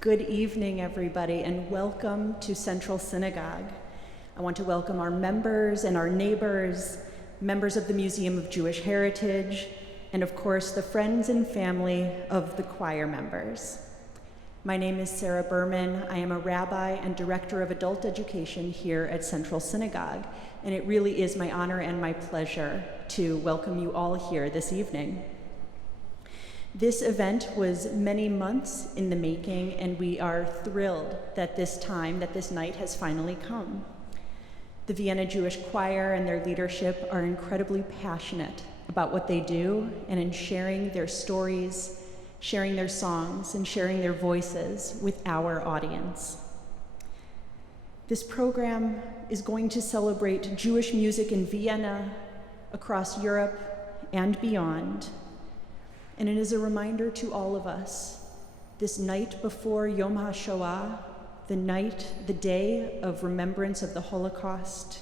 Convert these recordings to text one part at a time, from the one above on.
Good evening, everybody, and welcome to Central Synagogue. I want to welcome our members and our neighbors, members of the Museum of Jewish Heritage, and of course, the friends and family of the choir members. My name is Sarah Berman. I am a rabbi and director of adult education here at Central Synagogue, and it really is my honor and my pleasure to welcome you all here this evening. This event was many months in the making, and we are thrilled that this night has finally come. The Vienna Jewish Choir and their leadership are incredibly passionate about what they do and in sharing their stories, sharing their songs, and sharing their voices with our audience. This program is going to celebrate Jewish music in Vienna, across Europe, and beyond. And it is a reminder to all of us, this night before Yom HaShoah, the day of remembrance of the Holocaust,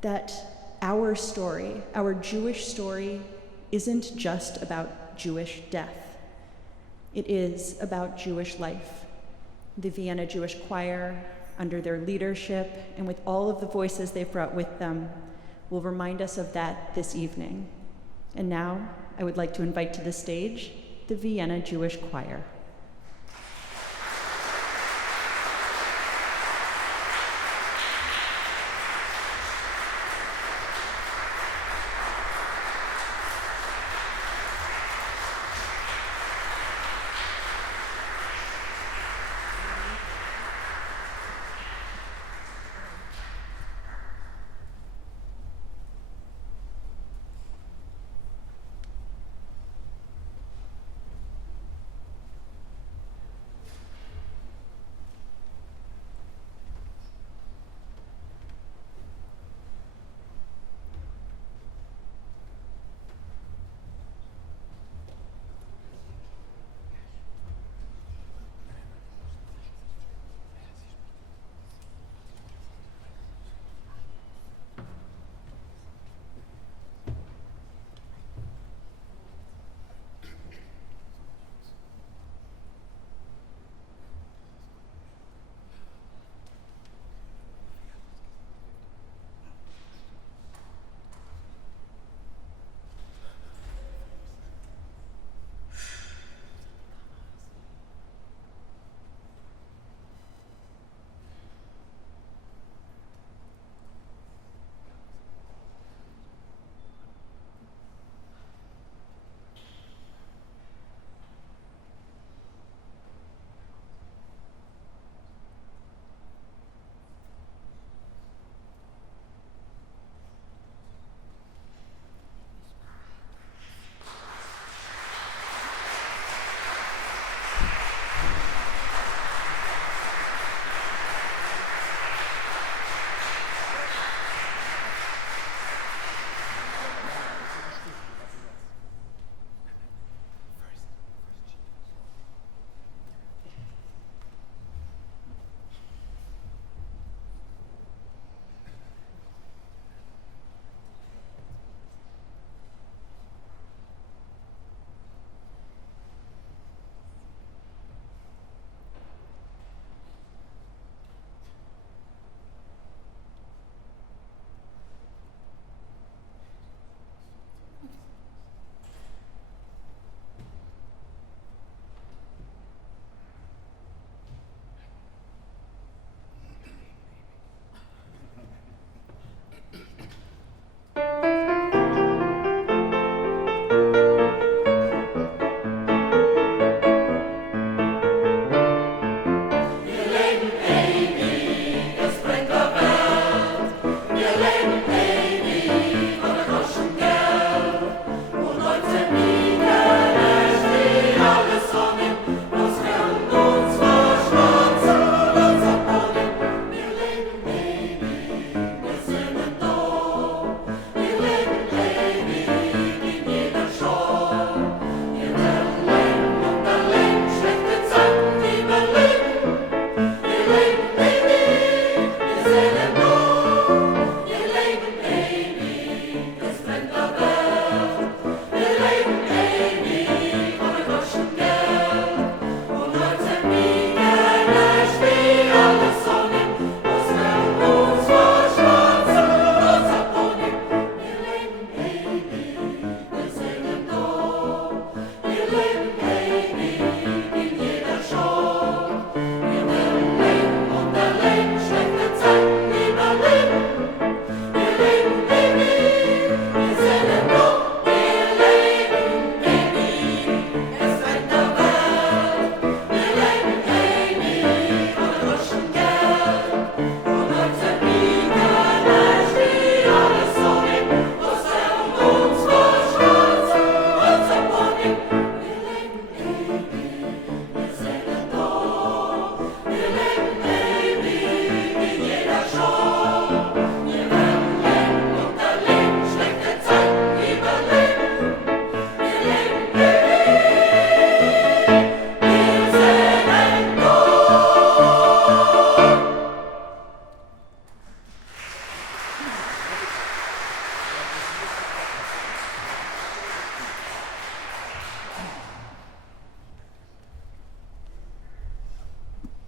that our story, our Jewish story, isn't just about Jewish death. It is about Jewish life. The Vienna Jewish Choir, under their leadership and with all of the voices they've brought with them, will remind us of that this evening. And now, I would like to invite to the stage the Vienna Jewish Choir.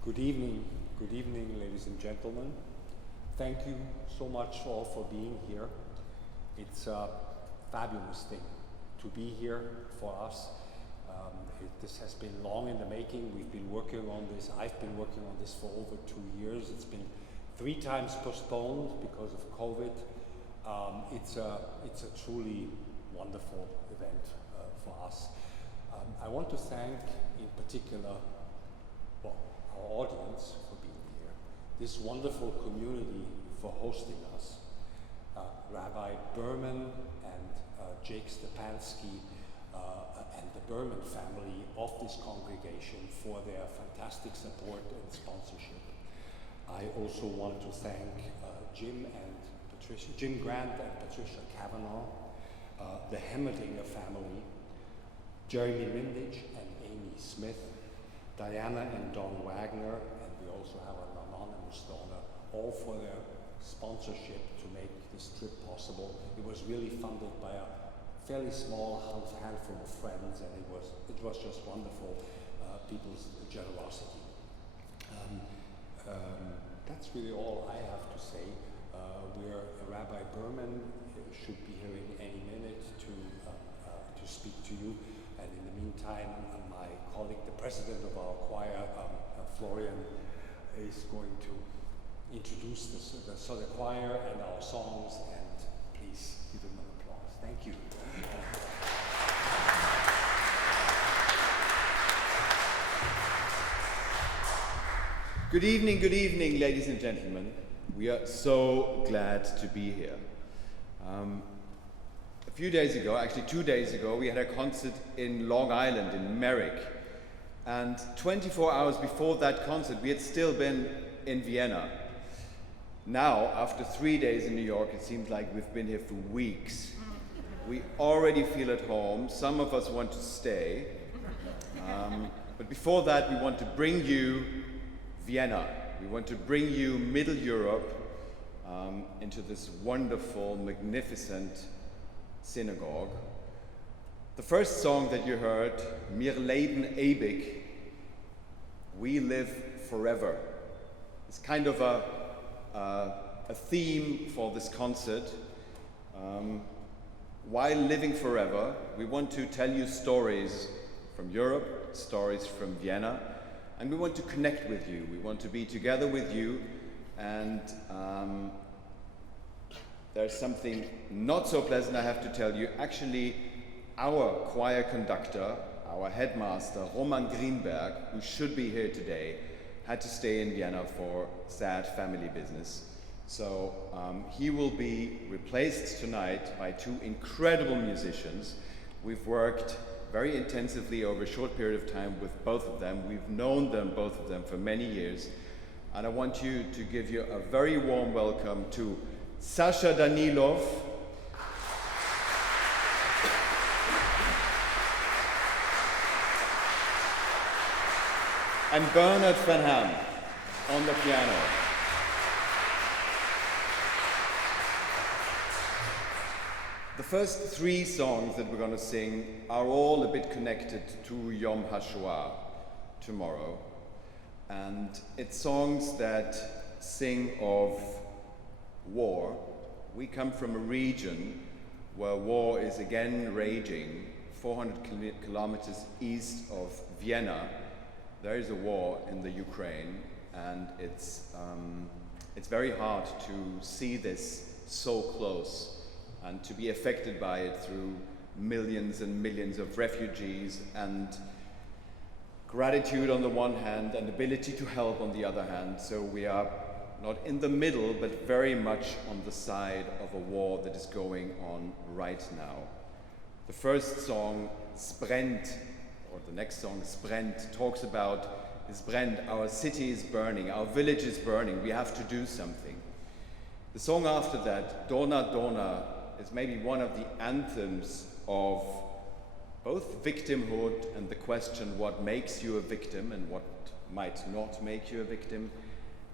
Good evening, ladies and gentlemen. Thank you so much all for being here. It's a fabulous thing to be here for us. This has been long in the making. We've been working on this. I've been working on this for over 2 years. It's been 3 times postponed because of COVID. It's a truly wonderful event for us. I want to thank, in particular, our audience for being here, this wonderful community for hosting us, Rabbi Berman and Jake Stepansky and the Berman family of this congregation for their fantastic support and sponsorship. I also want to thank Jim Grant and Patricia Kavanaugh, the Hemmerdinger family, Jeremy Mindich and Amy Smith, Diana and Don Wagner, and we also have an anonymous donor, all for their sponsorship to make this trip possible. It was really funded by a fairly small handful of friends, and it was just wonderful, people's generosity. That's really all I have to say. Rabbi Berman should be here in any minute to speak to you, and in the meantime, my colleague, the president of our choir, Florian, is going to introduce the choir and our songs, and please give him an applause. Thank you. Good evening, ladies and gentlemen. We are so glad to be here. A few days ago, actually 2 days ago, we had a concert in Long Island, in Merrick. And 24 hours before that concert, we had still been in Vienna. Now, after 3 days in New York, it seems like we've been here for weeks. We already feel at home. Some of us want to stay. But before that, we want to bring you Vienna. We want to bring you Middle Europe into this wonderful, magnificent synagogue. The first song that you heard, Wir leben ewig, we live forever. It's kind of a theme for this concert. While living forever, we want to tell you stories from Europe, stories from Vienna, and we want to connect with you. We want to be together with you, and there's something not so pleasant I have to tell you. Actually, our choir conductor, our headmaster, Roman Greenberg, who should be here today, had to stay in Vienna for sad family business. So he will be replaced tonight by 2 incredible musicians. We've worked very intensively over a short period of time with both of them. We've known them, both of them, for many years. And I want you to give you a very warm welcome to Sasha Danilov, and Bernard Van Ham on the piano. The first 3 songs that we're going to sing are all a bit connected to Yom HaShoah, tomorrow. And it's songs that sing of war. We come from a region where war is again raging. 400 kilometers east of Vienna, there is a war in the Ukraine, and it's very hard to see this so close and to be affected by it through millions and millions of refugees, and gratitude on the one hand and ability to help on the other hand. So we are not in the middle, but very much on the side of a war that is going on right now. The first song, Es brennt, or the next song, Es brennt, talks about Es brennt, our city is burning, our village is burning, we have to do something. The song after that, Dona Dona, is maybe one of the anthems of both victimhood and the question what makes you a victim and what might not make you a victim.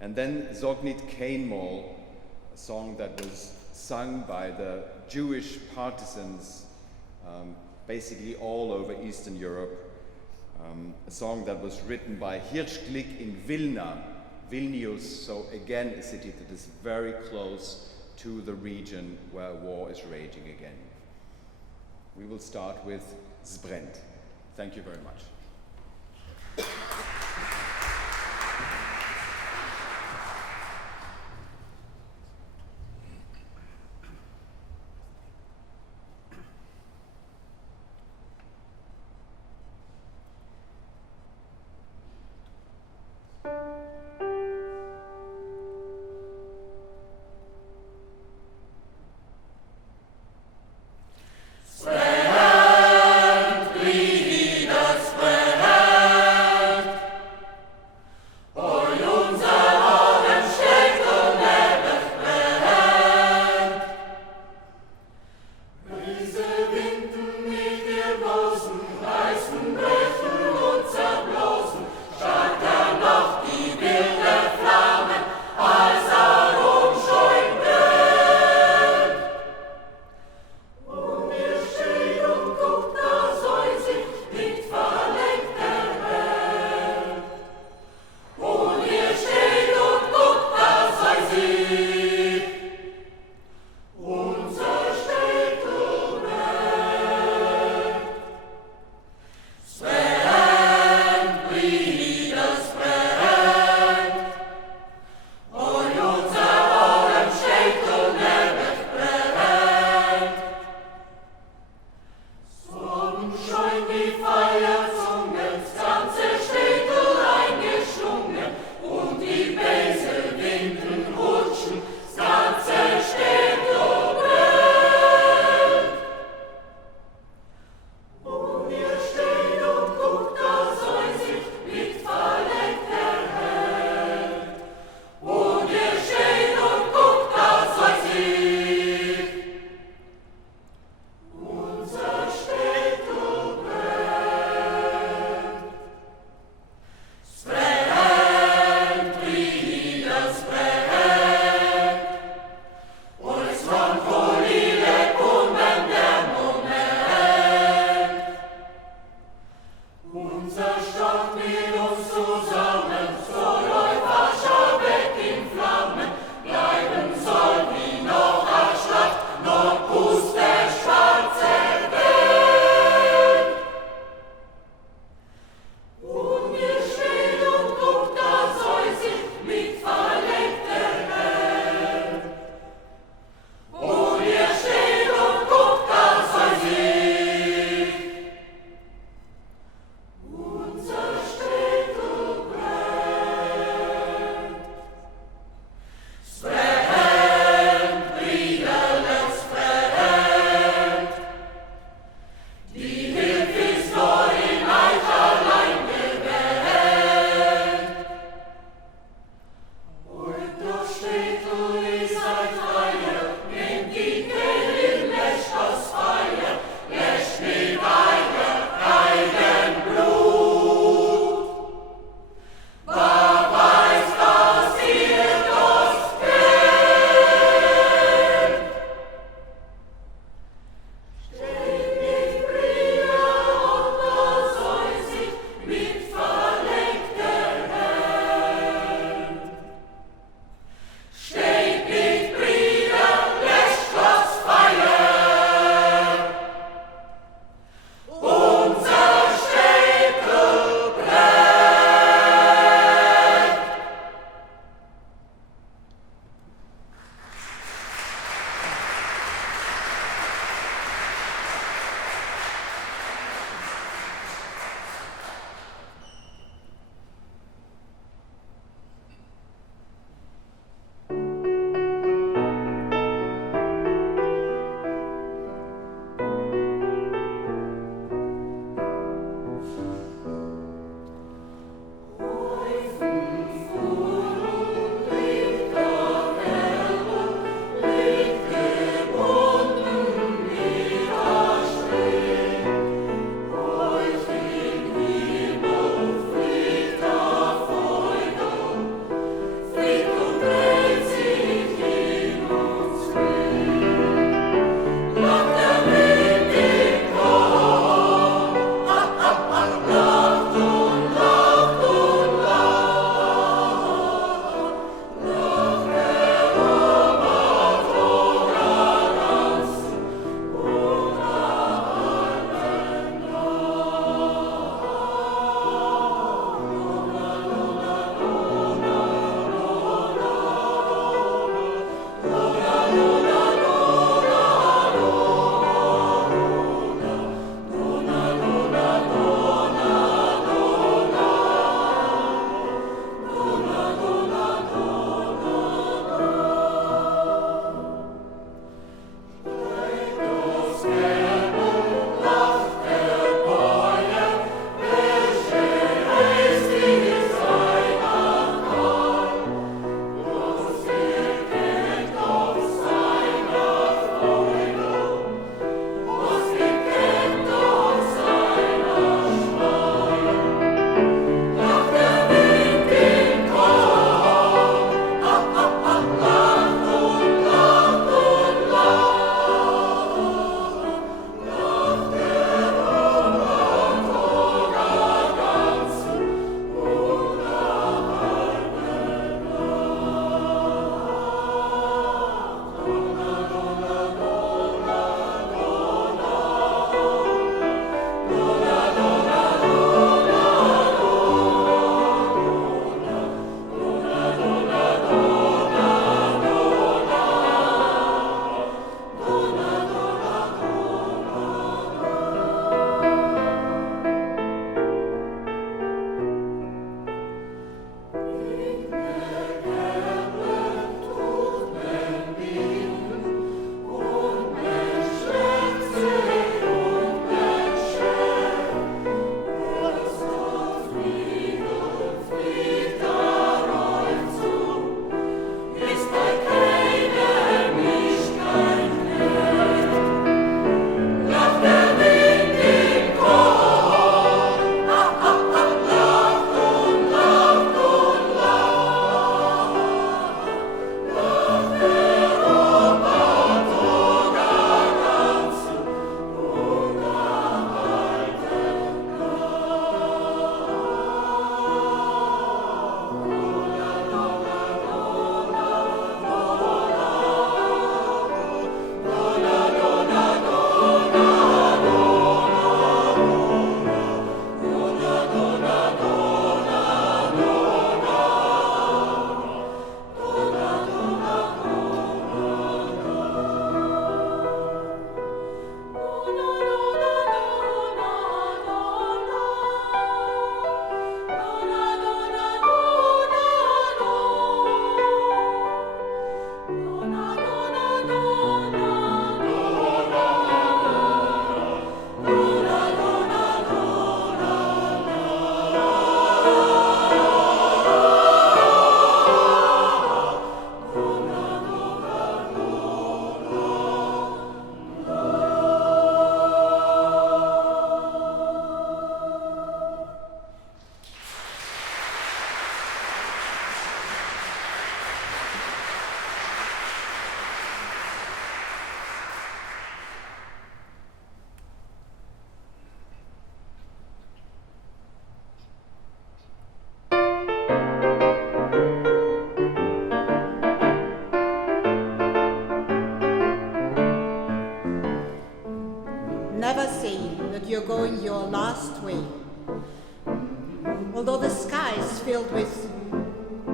And then Zognit Kainmol, a song that was sung by the Jewish partisans basically all over Eastern Europe. a song that was written by Hirschglick in Vilna, Vilnius, so again a city that is very close to the region where war is raging again. We will start with Zbrent. Thank you very much.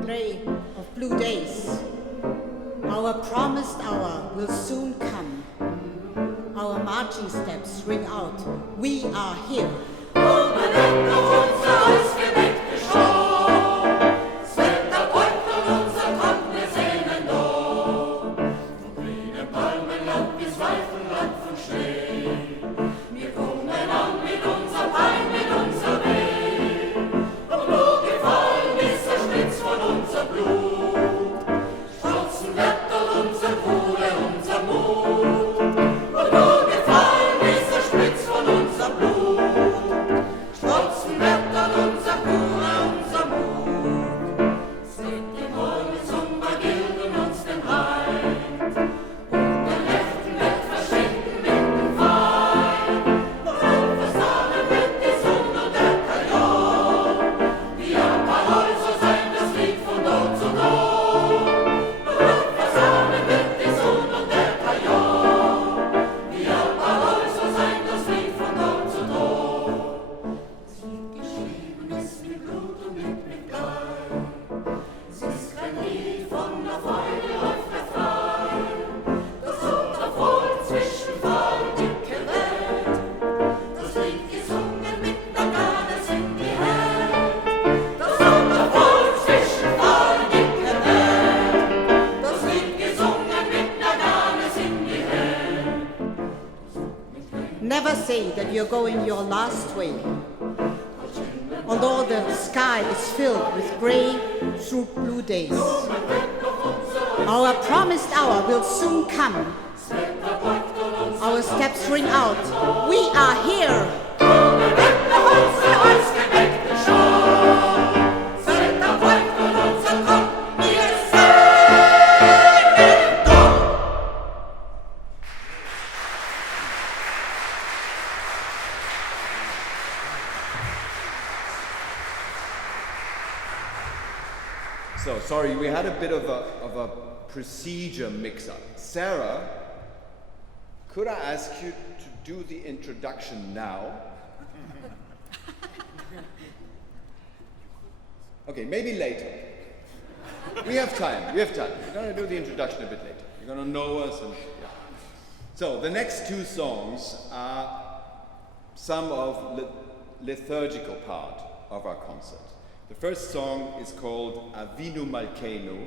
gray of blue days. Our promised hour will soon come. Our marching steps ring out. We are here. Never say that you're going your last way. Although the sky is filled with gray through blue days. Our promised hour will soon come. Our steps ring out. We are here. So, sorry, we had a bit of a procedure mix-up. Sarah, could I ask you to do the introduction now? Okay, maybe later. We have time. We're going to do the introduction a bit later. You're going to know us and yeah. So, the next two songs are some of liturgical part of our concert. The first song is called Avinu Malkeinu.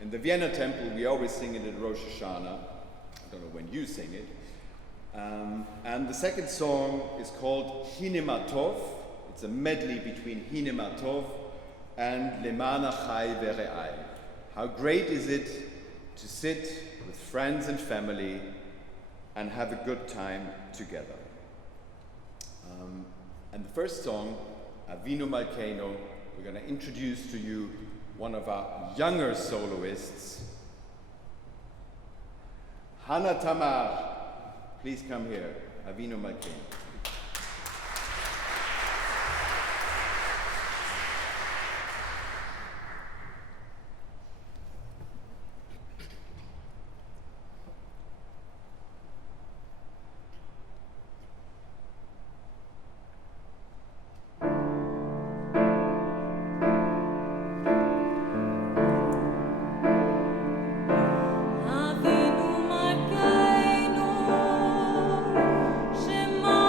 In the Vienna temple, we always sing it at Rosh Hashanah. I don't know when you sing it. And the second song is called Hinema Tov. It's a medley between Hinema Tov and Lemana Chai Vere'ai. How great is it to sit with friends and family and have a good time together. And the first song, Avinu Malkeinu, we're going to introduce to you one of our younger soloists, Hannah Tamar. Please come here, Avinu Malkeinu. Avinu Malkeinu, Shema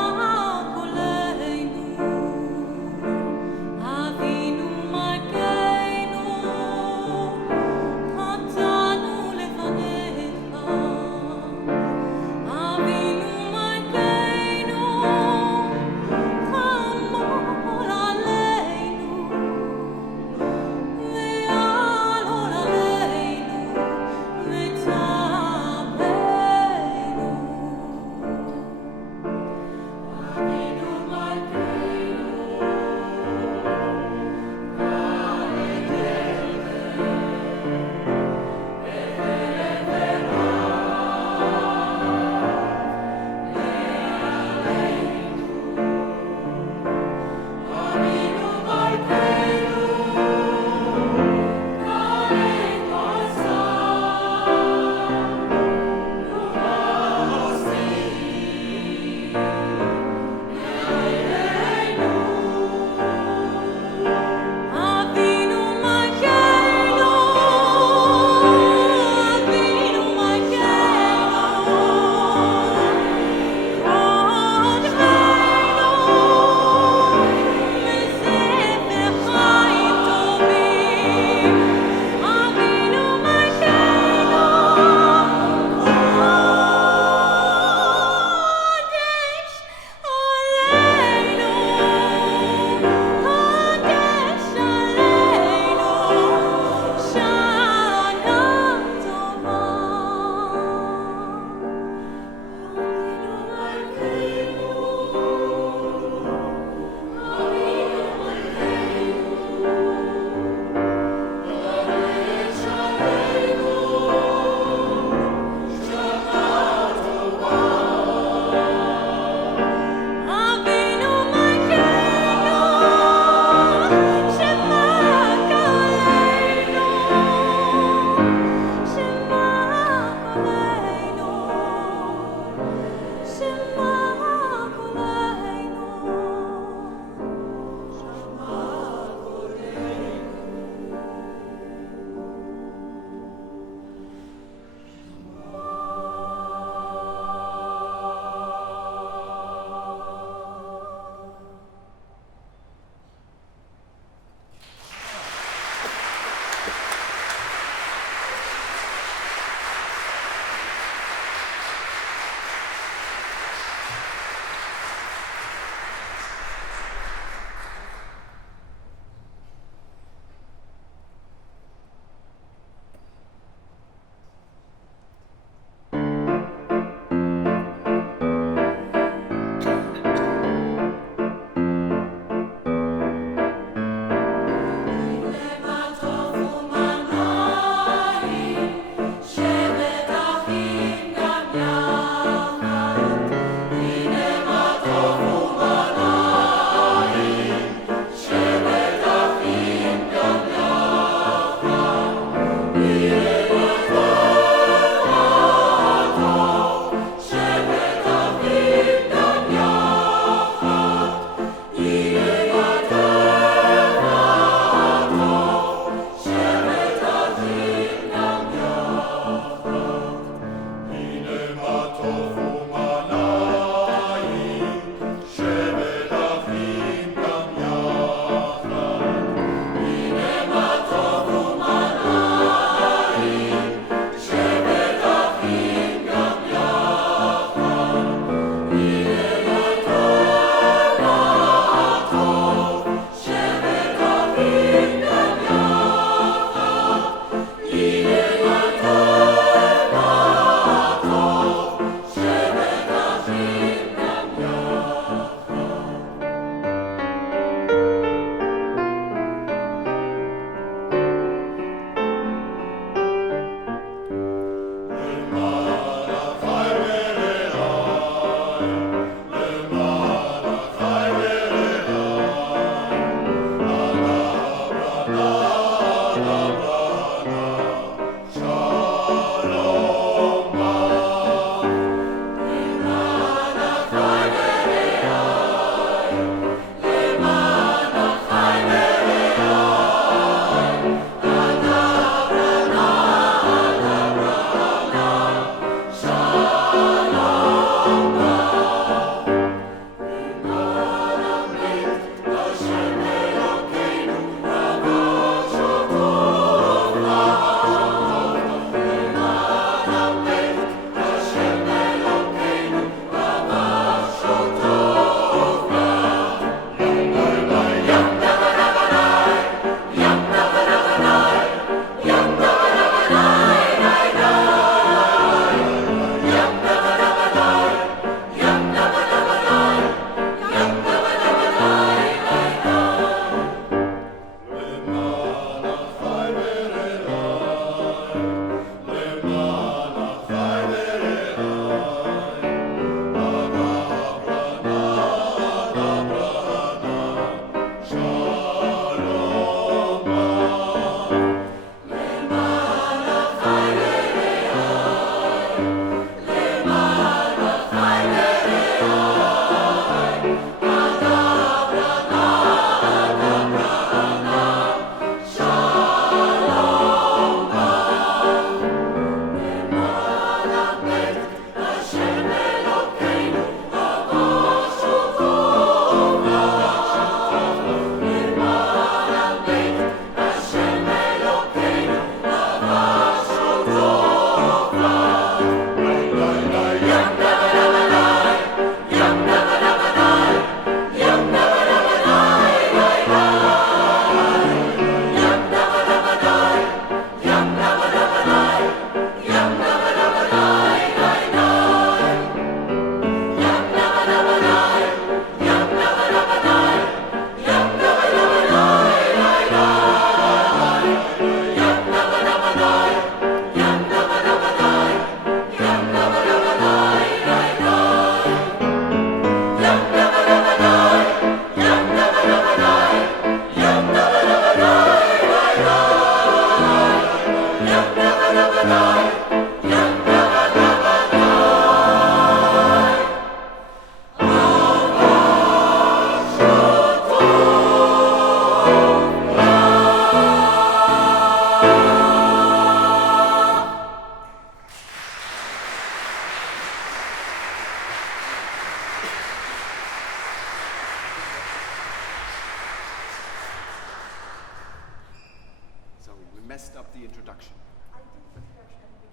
messed up the introduction. I did the introduction at the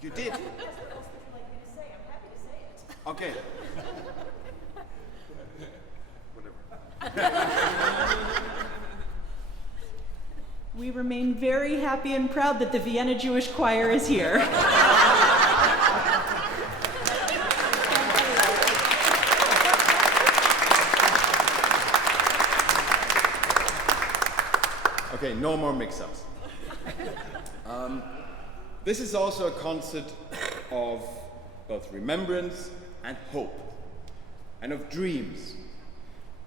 beginning. You did? Yes, what else would you like me to say? I'm happy to say it. Okay. We remain very happy and proud that the Vienna Jewish Choir is here. Okay, no more mix-ups. This is also a concert of both remembrance and hope, and of dreams.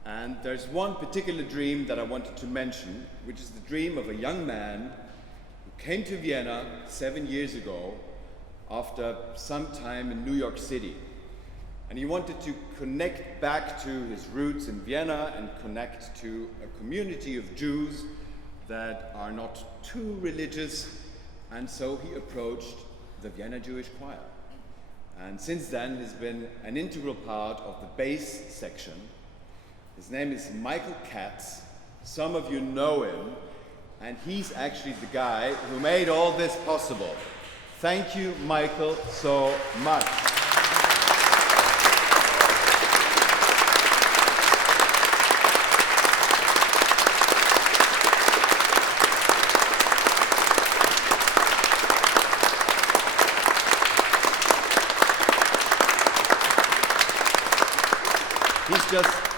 And there's one particular dream that I wanted to mention, which is the dream of a young man who came to Vienna 7 years ago after some time in New York City. And he wanted to connect back to his roots in Vienna and connect to a community of Jews that are not too religious, and so he approached the Vienna Jewish Choir. And since then, he's been an integral part of the bass section. His name is Michael Katz. Some of you know him, and he's actually the guy who made all this possible. Thank you, Michael, so much.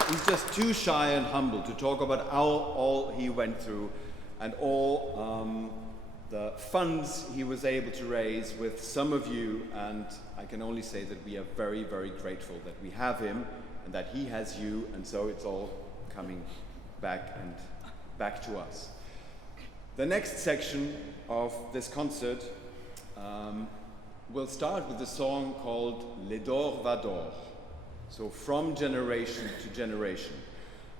He's just too shy and humble to talk about all he went through and all the funds he was able to raise with some of you, and I can only say that we are very, very grateful that we have him and that he has you, and so it's all coming back to us. The next section of this concert will start with a song called Le Dor va Dor. So from generation to generation.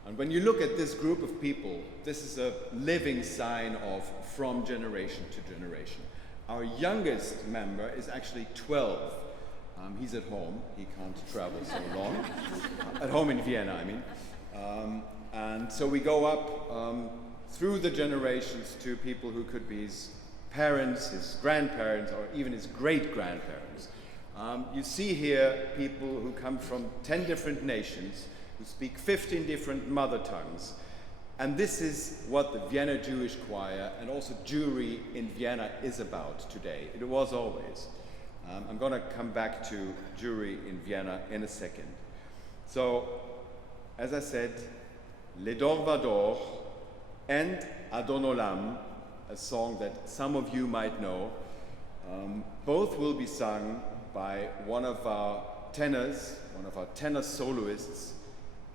And when you look at this group of people, this is a living sign of from generation to generation. Our youngest member is actually 12. He's at home. He can't travel so long. At home in Vienna, I mean. And so we go up through the generations to people who could be his parents, his grandparents, or even his great-grandparents. You see here people who come from 10 different nations, who speak 15 different mother tongues. And this is what the Vienna Jewish Choir and also Jewry in Vienna is about today. It was always. I'm going to come back to Jewry in Vienna in a second. So, as I said, Le Dor va Dor and Adon Olam, a song that some of you might know, both will be sung by one of our tenor soloists,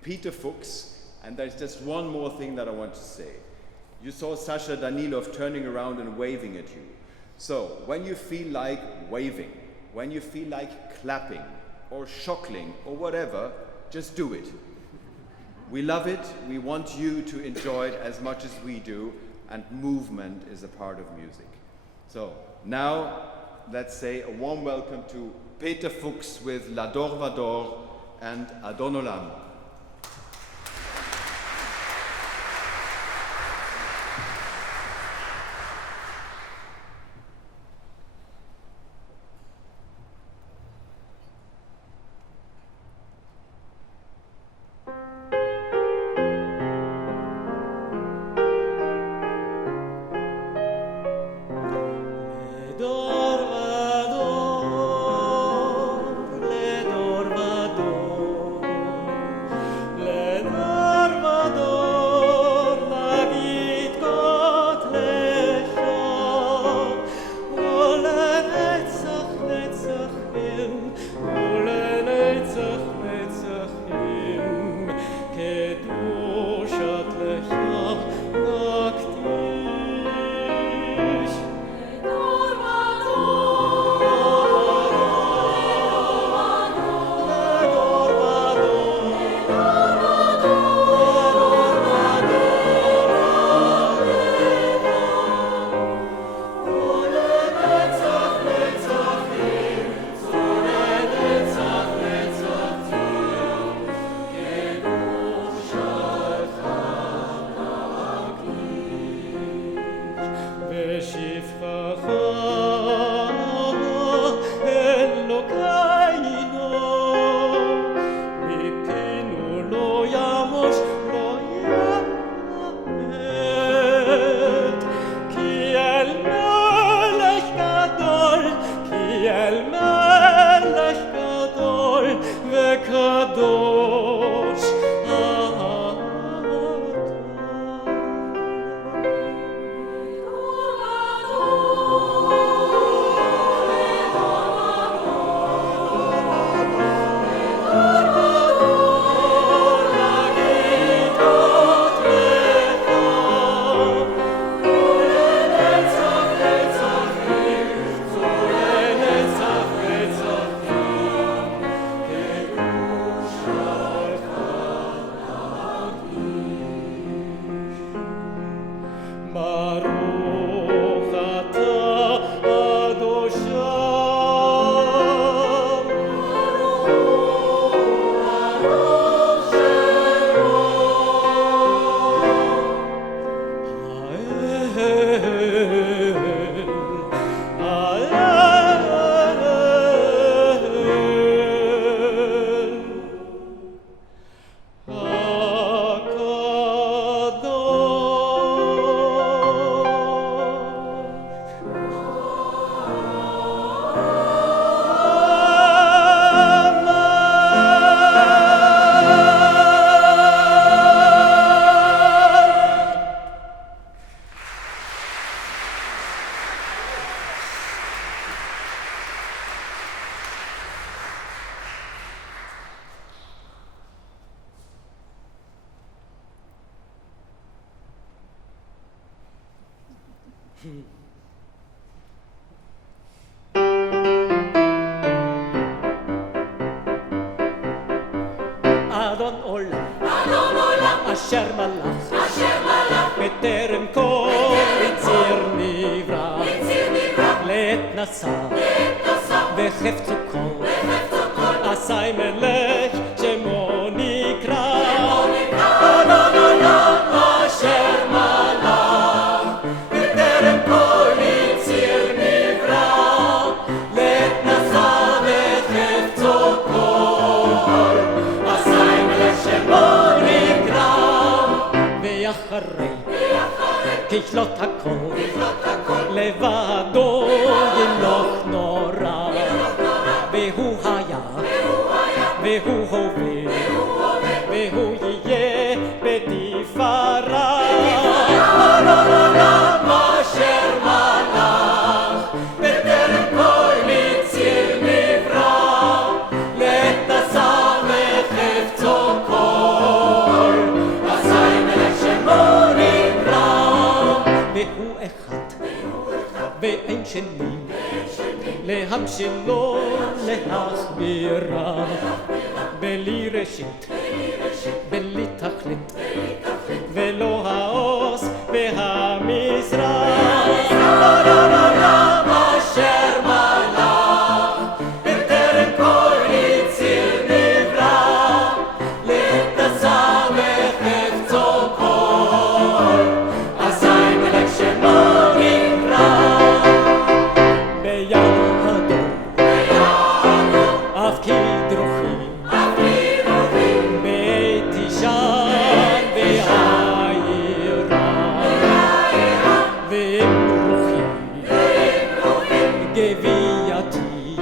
Peter Fuchs. And there's just one more thing that I want to say. You saw Sasha Danilov turning around and waving at you. So when you feel like waving, when you feel like clapping or shockling or whatever, just do it. We love it. We want you to enjoy it as much as we do, and movement is a part of music. So now, let's say a warm welcome to Peter Fuchs with La Dor va Dor and Adon Olam. Le dor va dor, בשפחך אלוקינו, מפינו לא ימוש, לא ימת, כי אל מלך גדול, כי אל מלך גדול וקדוש ברוך אתה אדושם, ברוך שמו אדון עולם, אשר מלך, בטרם כל יציר נברא, לעת נשא וחפצו כל, עשי מלך שמו נקרא, אדון עולם אשר מלך, בטרם כל יציר נברא, לעת נשא וחפצו כל, עשי מלך שמו נקרא, ואחרי ככלות הכל, לבדו ימלוך נורא, והוא היה, והוא הוביל, והוא יהיה בתפארה, אדון עולם אשר מלך, בטרם כל יציר נברא, לעת נשא וחפצו כל, עשי מלך שמו נקרא, והוא אחד, ואין שני, להמשילו, להכבירה, בלי ראשית, בלי תכלית, ולא העוז והמזרח, אדון עולם אשר מלך, בטרם כל יציר נברא, לעת נשא וחפצו כל, עשי מלך שמו נקרא, בידו אף כדרוכים, בעת ישן והעירה, והם ברוכים, גווייתי,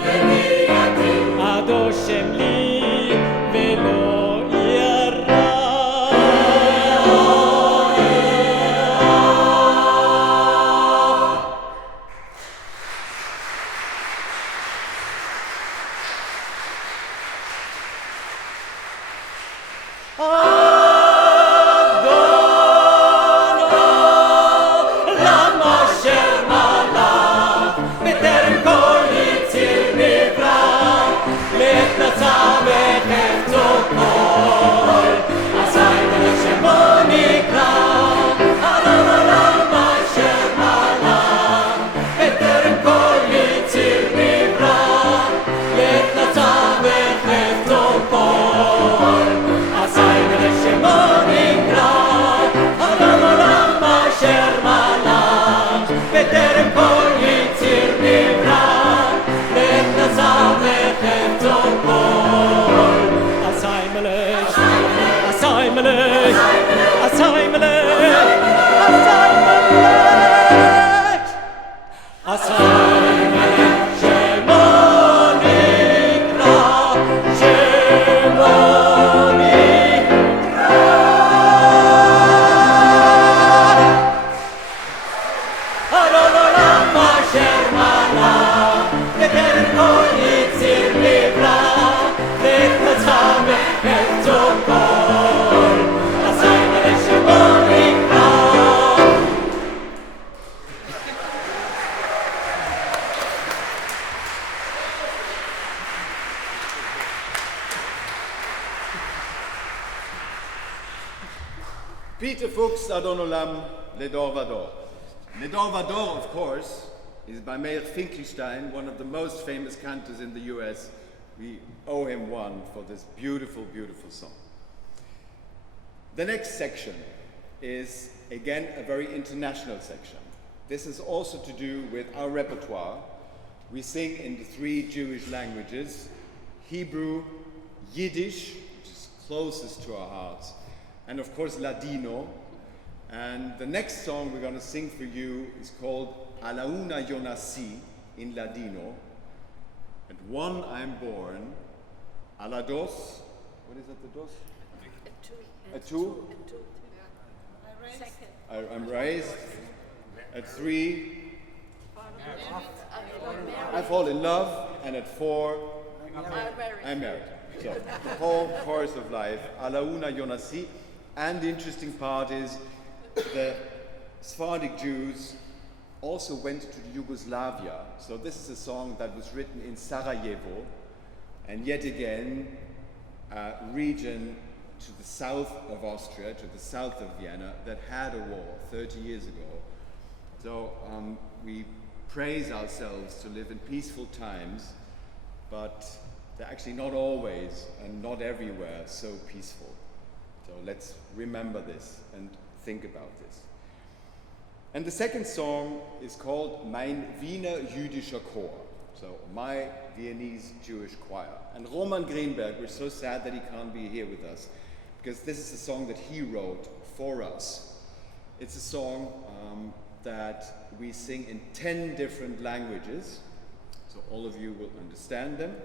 אדושם לי ולא ירא. אדון עולם אשר מלך, בטרם כל יציר נברא, לעת נשא בטרם כל יציר נברא, לך נצמך את כל. עשי מלך, עשי מלך, עשי מלך, עשי מלך, שמו נקרא, שמו נקרא. ארון עולם אשר מלך, בטרם כל יציר נברא, לך נצמך את כל. עשי מלך שמו נקרא. Peter Fuchs, Adon Olam, Ledor Vador. Ledor Vador, of course, is by Meir Finkelstein, one of the most famous cantors in the US. We owe him one for this beautiful, beautiful song. The next section is, again, a very international section. This is also to do with our repertoire. We sing in the three Jewish languages, Hebrew, Yiddish, which is closest to our hearts, and of course Ladino. And the next song we're going to sing for you is called A la una yo nací in Ladino. At one I'm born, a la dos, what is that, the dos? A two? I'm raised. At three, I fall in love, and at four, I'm married. So the whole course of life, a la una yo nací. And the interesting part is the Sephardic Jews also went to Yugoslavia. So this is a song that was written in Sarajevo, and yet again, a region to the south of Austria, to the south of Vienna, that had a war 30 years ago. So we praise ourselves to live in peaceful times, but they're actually not always and not everywhere so peaceful. So let's remember this and think about this. And the second song is called Mein Wiener Jüdischer Chor, so my Viennese Jewish choir. And Roman Greenberg, we're so sad that he can't be here with us, because this is a song that he wrote for us. It's a song that we sing in 10 different languages, so all of you will understand them.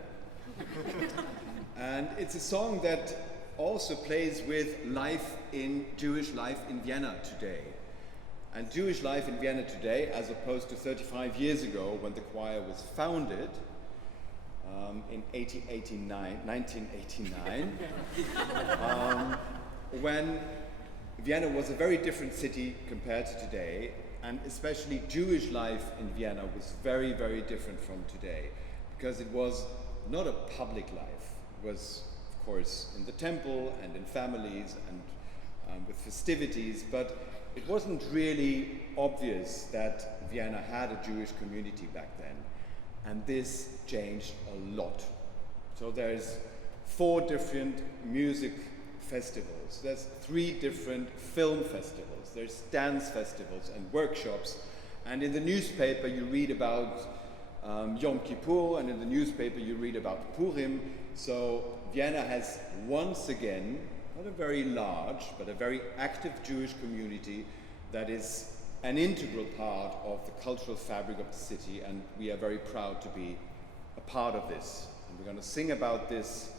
And it's a song that also plays with life in Jewish life in Vienna today. And Jewish life in Vienna today, as opposed to 35 years ago when the choir was founded in 1989, when Vienna was a very different city compared to today, and especially Jewish life in Vienna was very, very different from today, because it was not a public life. It was, of course, in the temple and in families and with festivities, but it wasn't really obvious that Vienna had a Jewish community back then. And this changed a lot. So there's 4 different music festivals. There's 3 different film festivals. There's dance festivals and workshops. And in the newspaper you read about Yom Kippur, and in the newspaper you read about Purim. So Vienna has once again, not a very large, but a very active Jewish community that is an integral part of the cultural fabric of the city, and we are very proud to be a part of this. And we're going to sing about this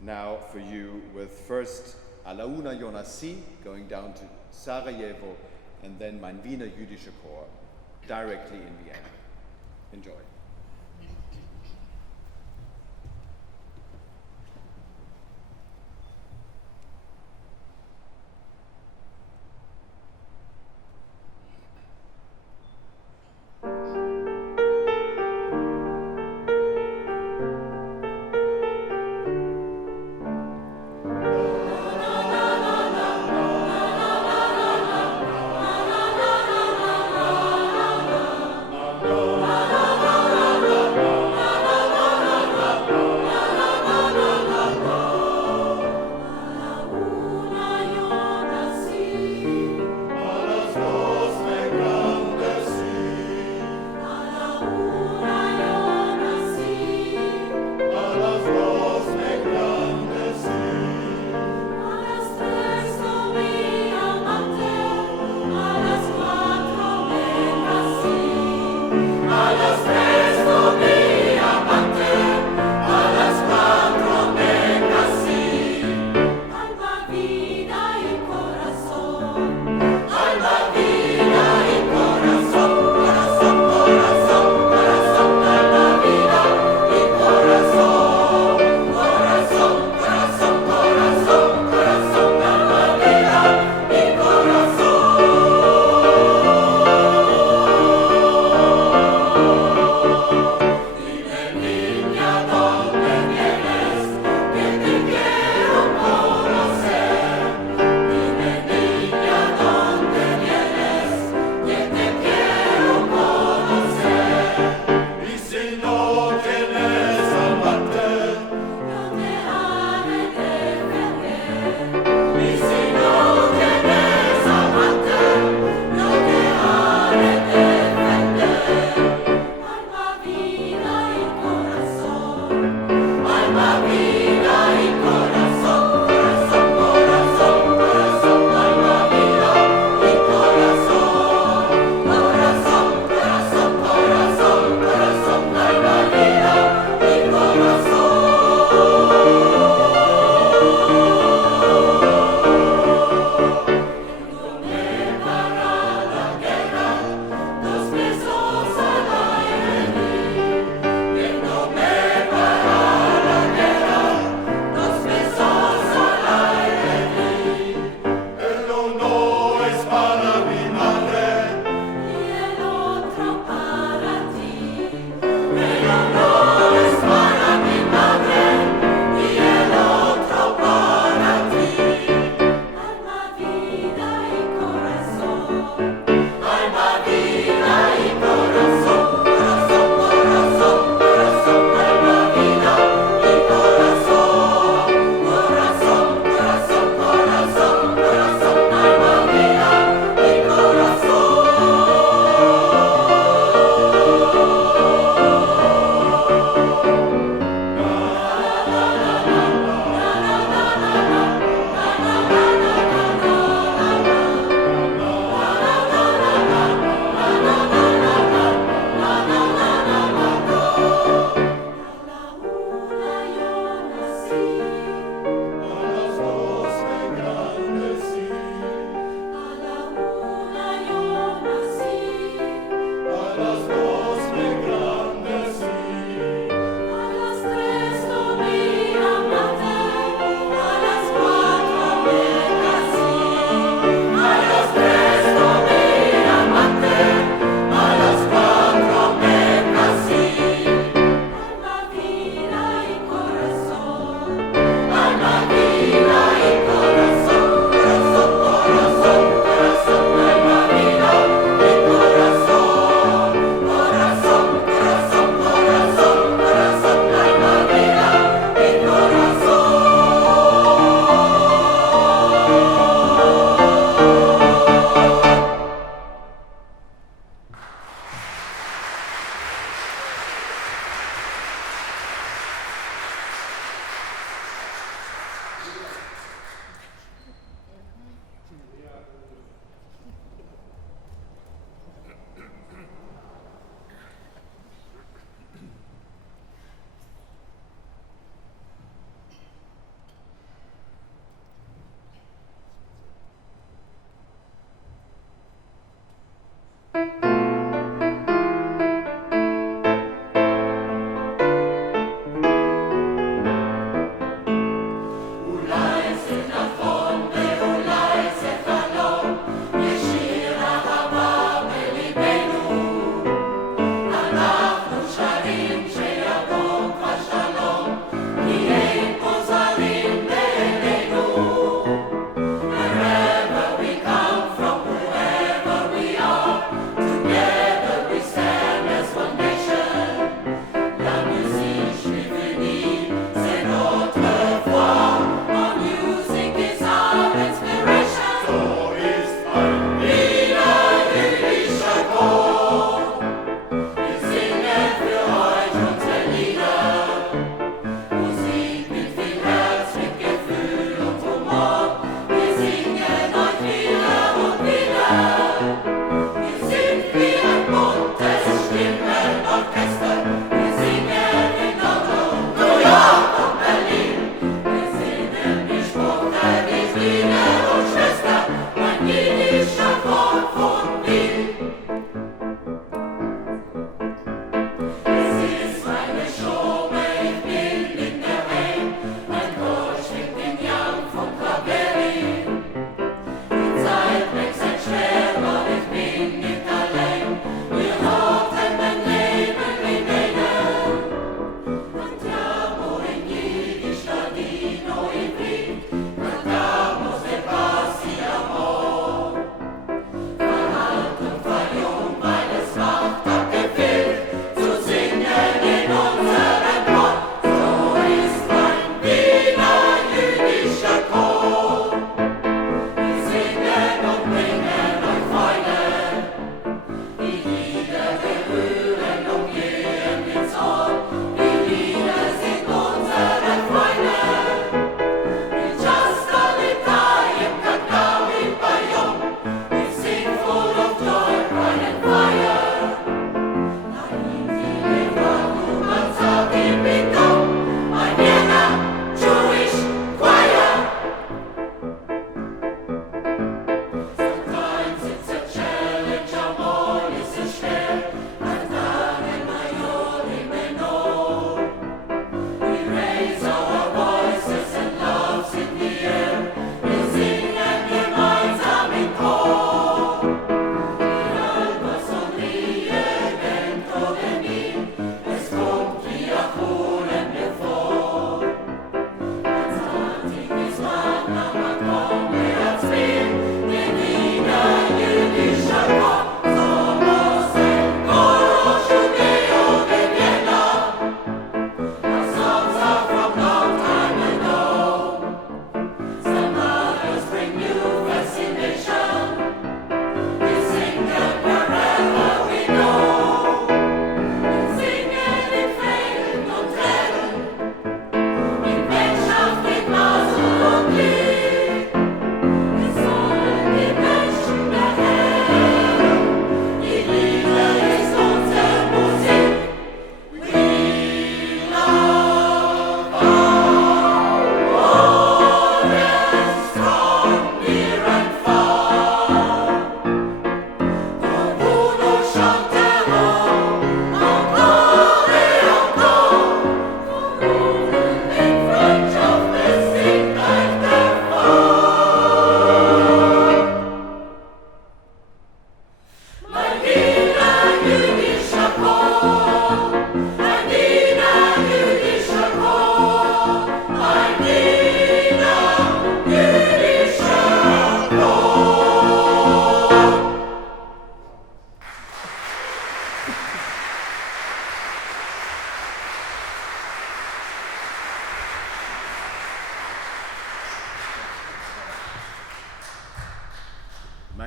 now for you with first A la una yo nací, going down to Sarajevo, and then Mein Wiener Jüdischer Chor, directly in Vienna. Enjoy. La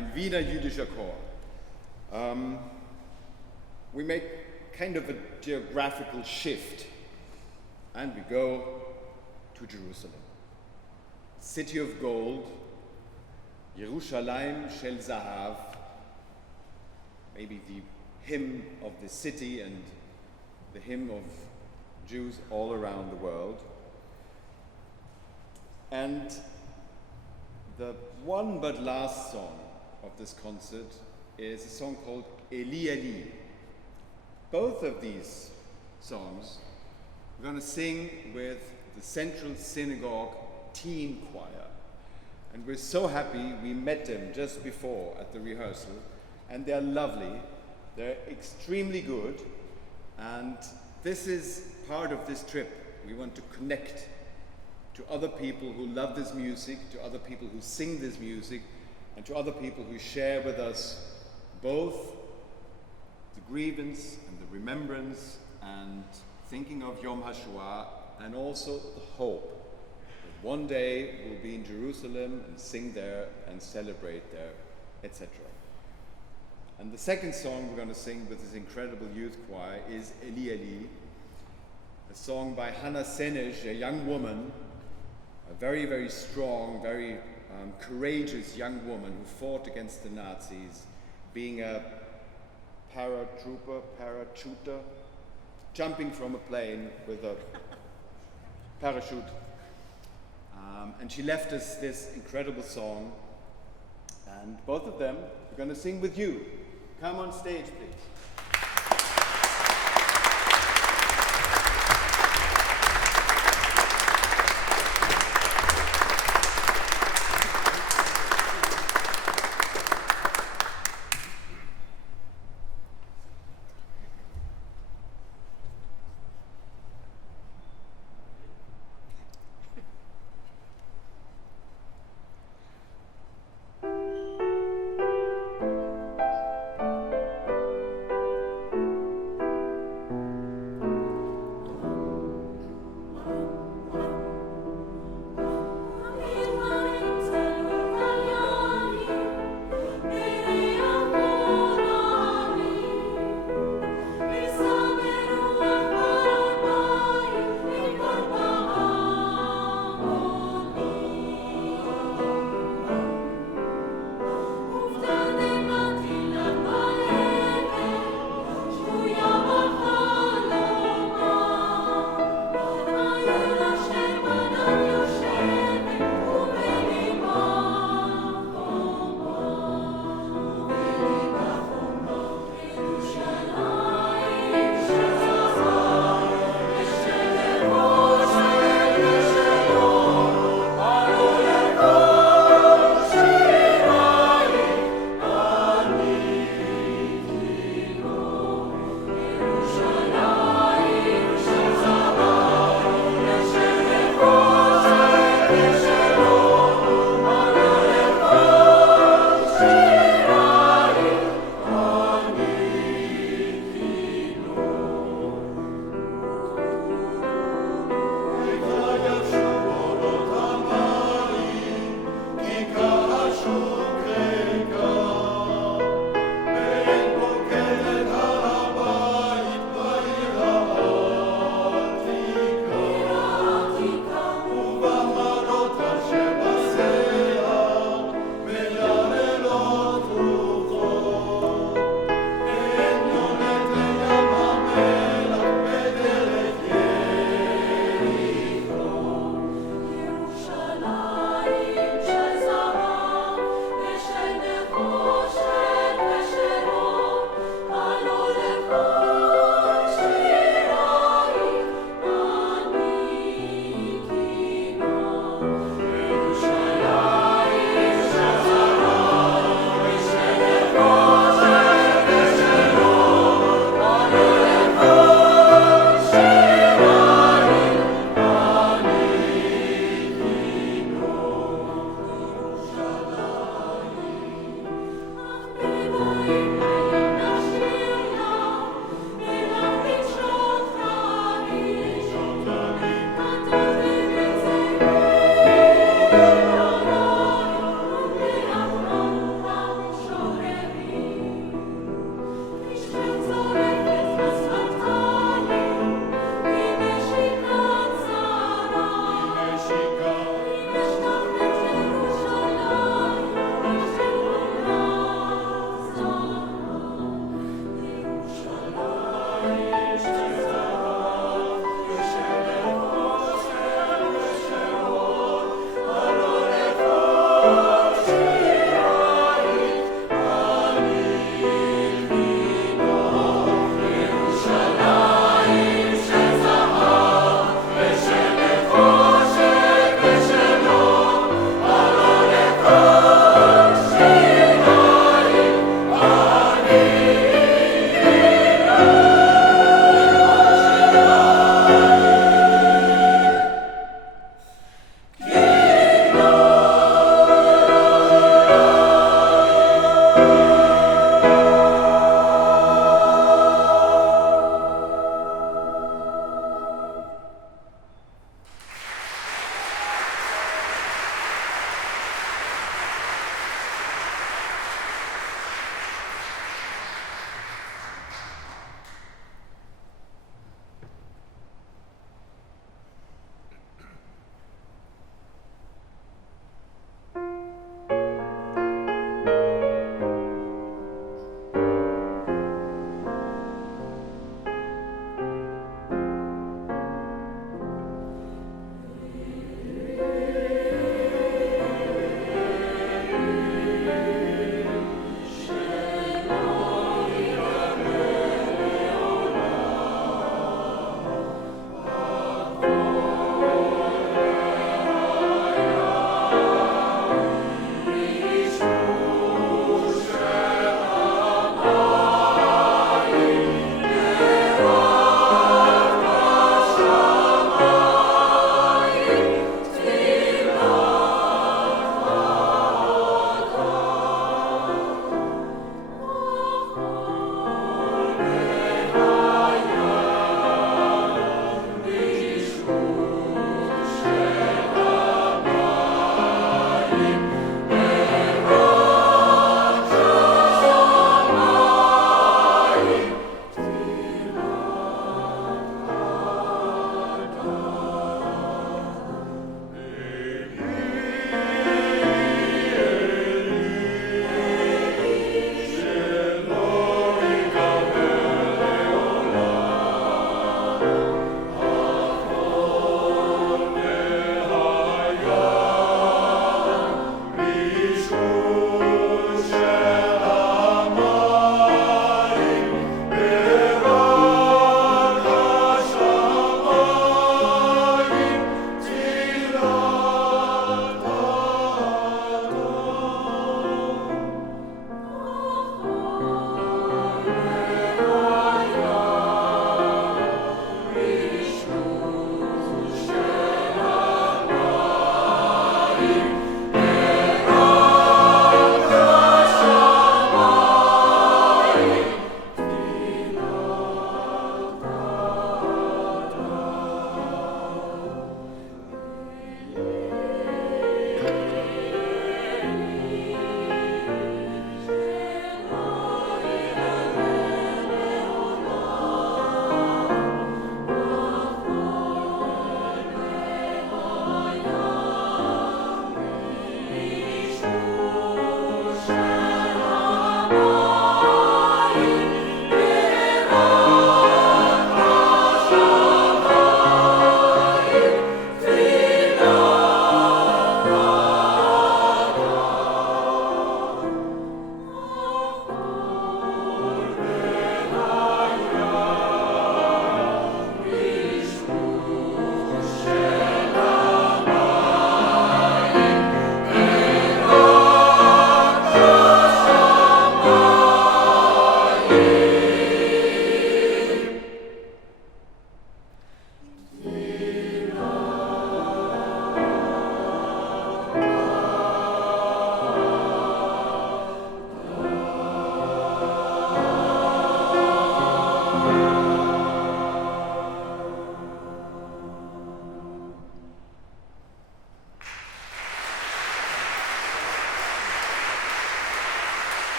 ein Wiener jüdischer Chor. We make kind of a geographical shift and we go to Jerusalem. City of gold, Yerushalayim shel Zahav, maybe the hymn of the city and the hymn of Jews all around the world. And the one but last song of this concert is a song called Eli Eli. Both of these songs we're going to sing with the Central Synagogue Teen Choir. And we're so happy we met them just before at the rehearsal. And they're lovely, they're extremely good. And this is part of this trip. We want to connect to other people who love this music, to other people who sing this music, and to other people who share with us both the grievance and the remembrance and thinking of Yom HaShoah, and also the hope that one day we'll be in Jerusalem and sing there and celebrate there, etc. And the second song we're going to sing with this incredible youth choir is Eli Eli, a song by Hannah Senej, a young woman, a very, very strong, very courageous young woman who fought against the Nazis, being a parachuter, jumping from a plane with a parachute. And she left us this incredible song. And both of them are going to sing with you. Come on stage, please.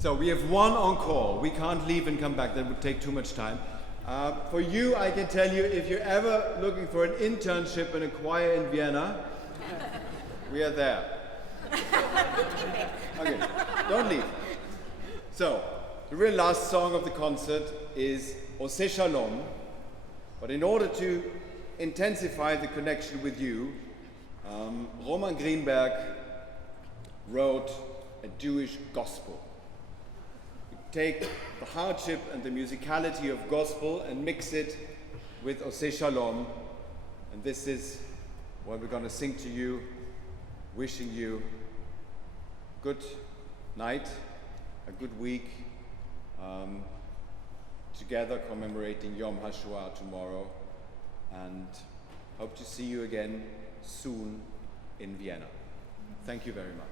So we have one encore. We can't leave and come back. That would take too much time. For you, I can tell you, if you're ever looking for an internship in a choir in Vienna, we are there. Okay, don't leave. So, the real last song of the concert is Ose Shalom. But in order to intensify the connection with you, Roman Greenberg wrote a Jewish gospel. We take the hardship and the musicality of gospel and mix it with Ose Shalom. And this is what we're going to sing to you, wishing you good night, a good week, together commemorating Yom HaShoah tomorrow, and hope to see you again soon in Vienna. Thank you very much.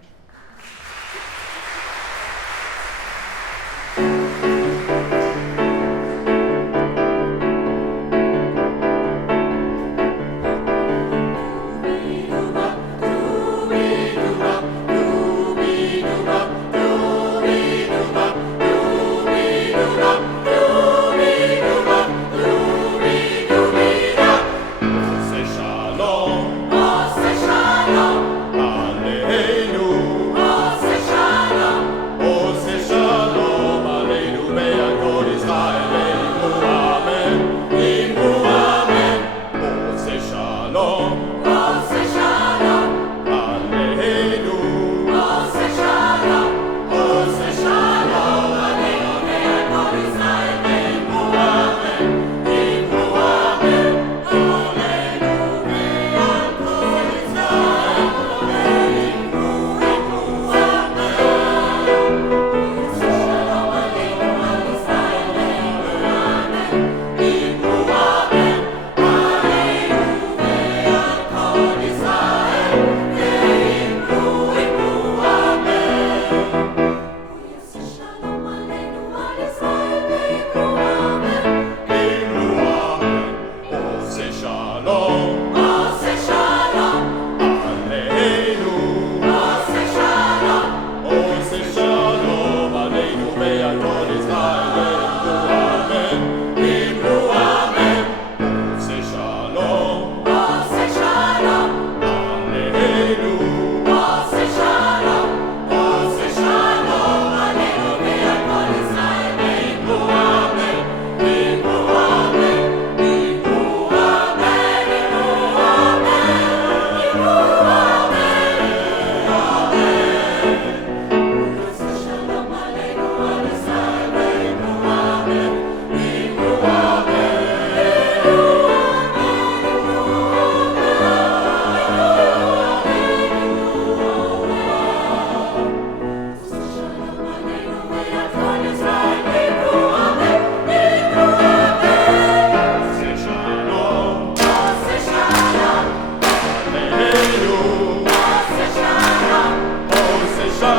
Shalom.